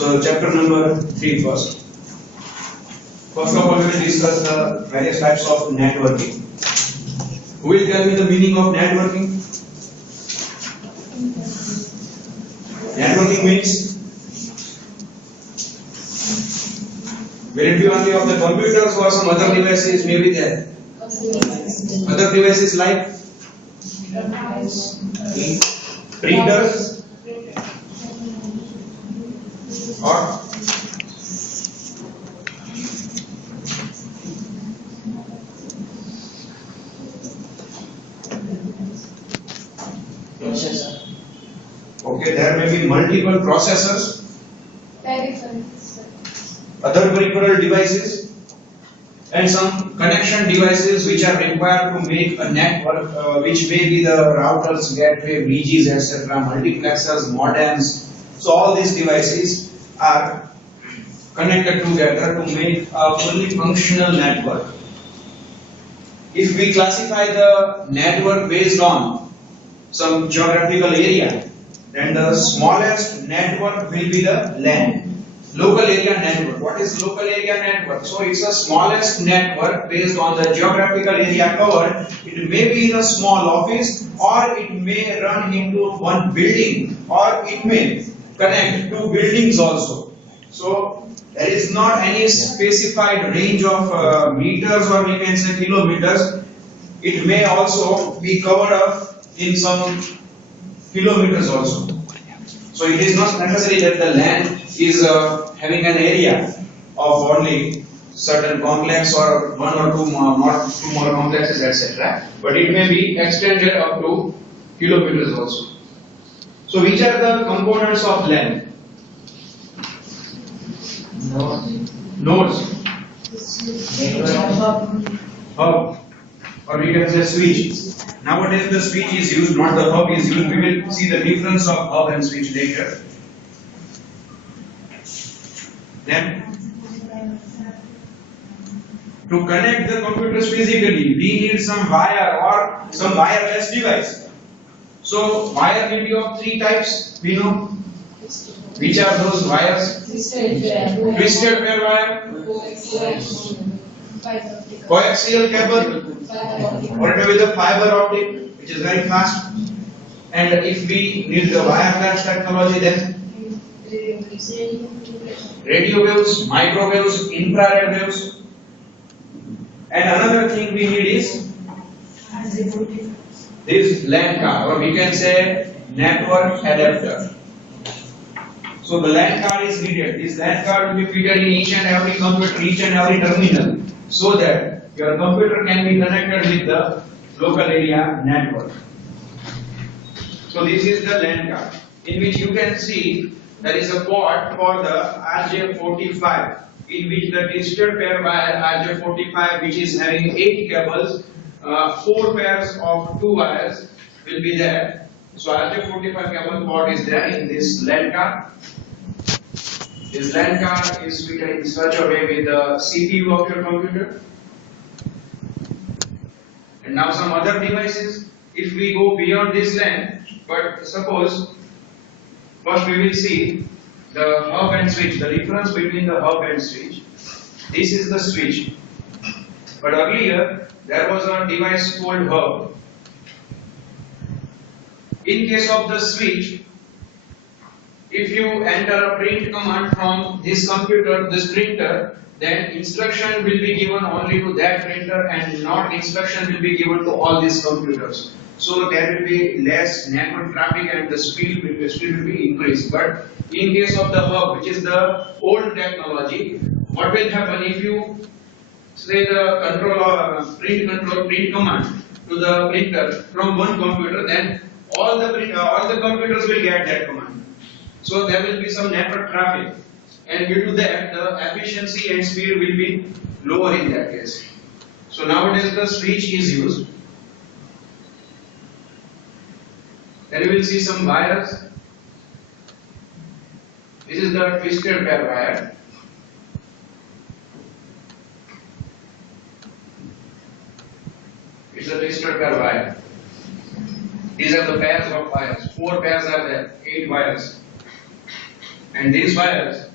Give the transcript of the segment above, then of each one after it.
So chapter number 3 first. First of all, we will discuss the various types of networking. Who will tell me the meaning of networking? Networking means, will it be only of the computers or some other devices may be there? Other devices like printers or processor. Okay, there may be multiple processors, other peripheral devices, and some connection devices which are required to make a network, which may be the routers, gateway, BGs, etc., multiplexers, modems. So all these devices are connected together to make a fully functional network. If we classify the network based on some geographical area, then the smallest network will be the LAN, local area network. What is local area network? So it's the smallest network based on the geographical area covered. It may be in a small office, or it may run into one building, or it may connect two buildings also. So there is not any specified range of meters, or we can say kilometers. It may also be covered up in some kilometers also. So it is not necessary that the LAN is having an area of only certain complex or one or two more complexes, etc. But it may be extended up to kilometers also. So which are the components of LAN? Nodes. Hub. Or we can say switch. Nowadays the switch is used, not the hub is used. We will see the difference of hub and switch later. Then, to connect the computers physically, we need some wire or some wireless device. So wire may be of three types. We know. Which are those wires? Twisted pair wire, coaxial cable, or it may be the fiber optic, which is very fast. And if we need the wireless technology, then radio waves, microwaves, infrared waves. And another thing we need is this LAN card, or we can say network adapter. So the LAN card is needed. This LAN card will be fitted in each and every computer, each and every terminal, so that your computer can be connected with the local area network. So this is the LAN card, in which you can see there is a port for the RJ45, in which the twisted pair wire RJ45, which is having 8 cables, 4 pairs of 2 wires will be there. So RJ45 cable port is there in this LAN card. This LAN card is fitted in such a way with the CPU of your computer. And now some other devices, if we go beyond this LAN, but suppose first we will see the hub and switch, the difference between the hub and switch. This is the switch. But earlier there was a device called hub. In case of the switch, if you enter a print command from this computer, this printer, then instruction will be given only to that printer and not instruction will be given to all these computers. So there will be less network traffic and the speed will be increased. But in case of the hub, which is the old technology, what will happen if you say the print command to the printer from one computer, then all the computers will get that command. So there will be some network traffic, and due to that the efficiency and speed will be lower in that case. So nowadays the switch is used. Then you will see some wires. This is the twisted pair wire. It's a twisted pair wire. These are the pairs of wires. 4 pairs are there, 8 wires. And these wires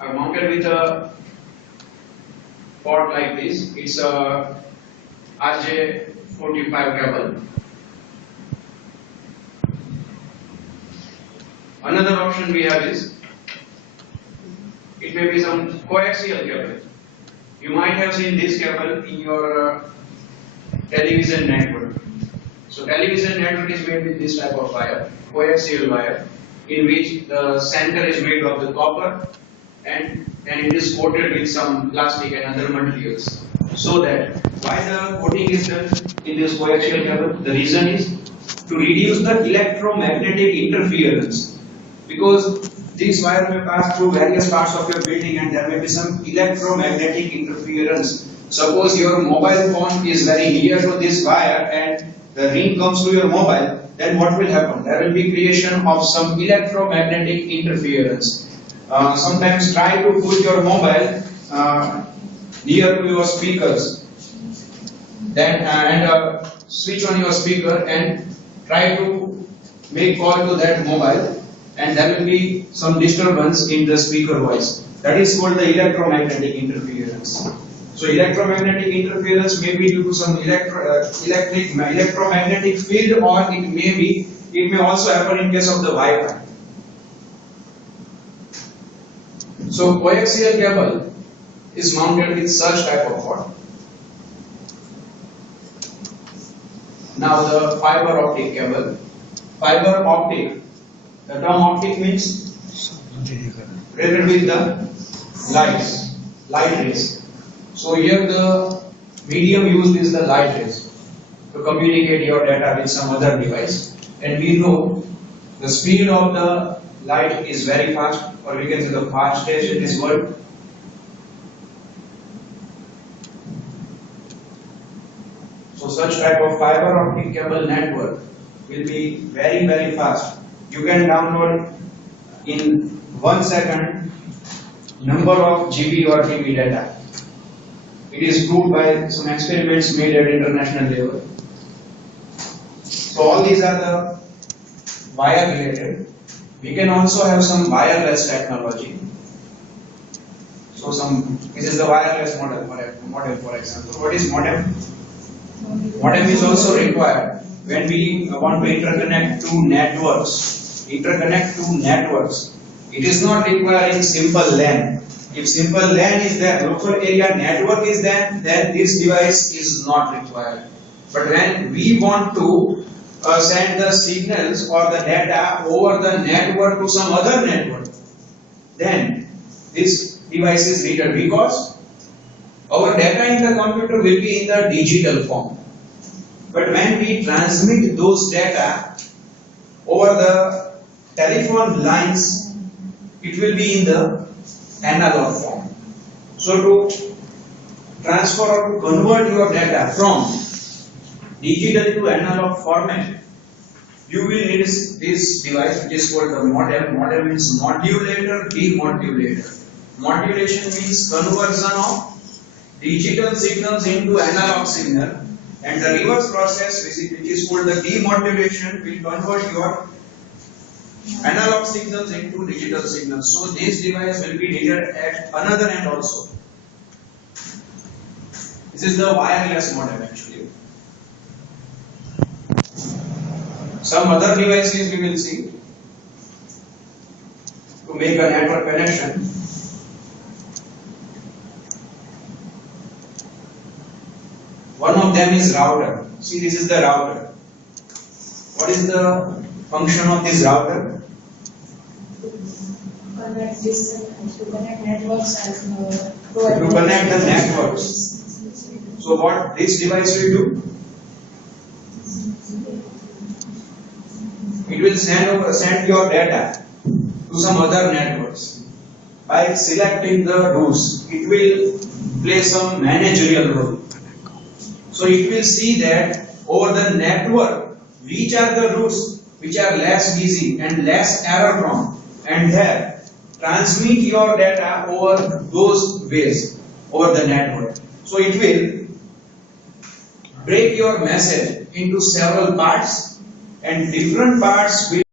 are mounted with a port like this. It's a RJ45 cable. Another option we have is, it may be some coaxial cable. You might have seen this cable in your television network. So television network is made with this type of wire, coaxial wire, in which the center is made of the copper and it is coated with some plastic and other materials. So that why the coating is done in this coaxial cable? The reason is to reduce the electromagnetic interference, because this wire may pass through various parts of your building and there may be some electromagnetic interference. Suppose your mobile phone is very near to this wire and the ring comes to your mobile, then what will happen? There will be creation of some electromagnetic interference. Sometimes try to put your mobile near to your speakers, then and switch on your speaker and try to make call to that mobile, and there will be some disturbance in the speaker voice. That is called the electromagnetic interference. So electromagnetic interference may be due to some electromagnetic field, or it may also happen in case of the Wi-Fi. So coaxial cable is mounted with such type of port. Now the fiber optic cable. Fiber optic. The term optic means related with the light rays. So here the medium used is the light rays to communicate your data with some other device, and we know the speed of the light is very fast, or we can say the fastest in this world. So such type of fiber optic cable network will be very, very fast. You can download in 1 second number of GB or TB data. It is proved by some experiments made at international level. So all these are the wire related. We can also have some wireless technology. So this is the wireless modem for example. What is modem? Modem is also required when we want to interconnect two networks. It is not requiring simple LAN. If simple LAN is there, local area network is there, then this device is not required. But when we want to send the signals or the data over the network to some other network, then this device is needed, because our data in the computer will be in the digital form. But when we transmit those data over the telephone lines, it will be in the analog form. So to transfer or to convert your data from digital to analog format, you will need this device which is called the modem. Modem means modulator, demodulator. Modulation means conversion of digital signals into analog signal, and the reverse process which is called the demodulation will convert your analog signals into digital signals. So this device will be needed at another end also. This is the wireless modem actually. Some other devices we will see to make a network connection. One of them is router. See, this is the router. What is the function of this router? To connect networks and to connect the networks. So what this device will do? It will send your data to some other networks. By selecting the routes, it will play some managerial role. So it will see that over the network, which are the routes which are less busy and less error prone, and there transmit your data over those ways over the network. So it will break your message into several parts, and different parts will